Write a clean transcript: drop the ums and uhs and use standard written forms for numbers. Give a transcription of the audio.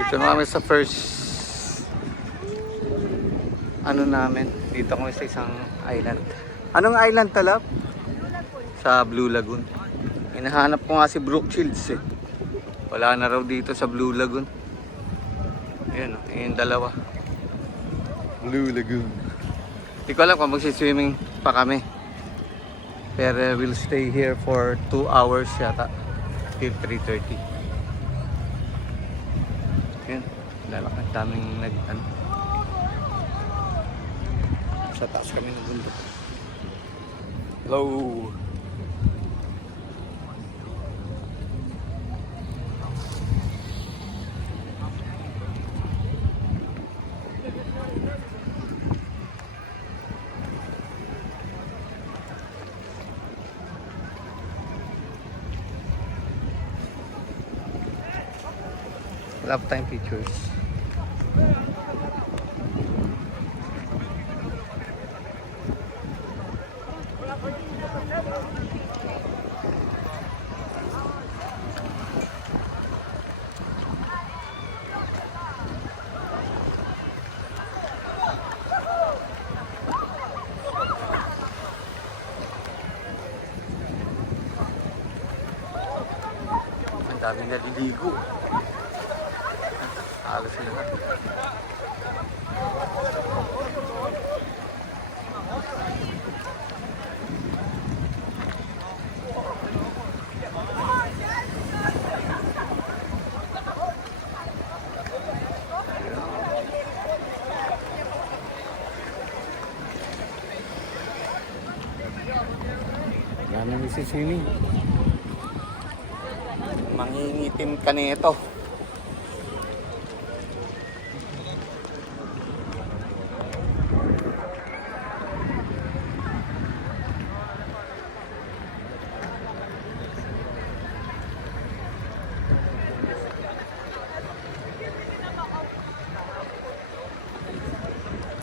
Dito na kami sa first ano namin. Dito kami sa isang island. Anong island talap? Sa Blue Lagoon. Hinahanap ko nga si Brooke Shields eh. Wala na raw dito sa Blue Lagoon. Ayan o, yung dalawa. Blue Lagoon. Hindi ko alam kung magsiswimming pa kami. Pero we'll stay here for 2 hours yata. Till 3:30. Ayan, lalakad daming nag-ano. Sa taas kami ng bundok. Hello! Wala pa tayong pictures. Ang daming naliligo. Halos lahat. Daming nagsiswimming. Mangingitim ka nito.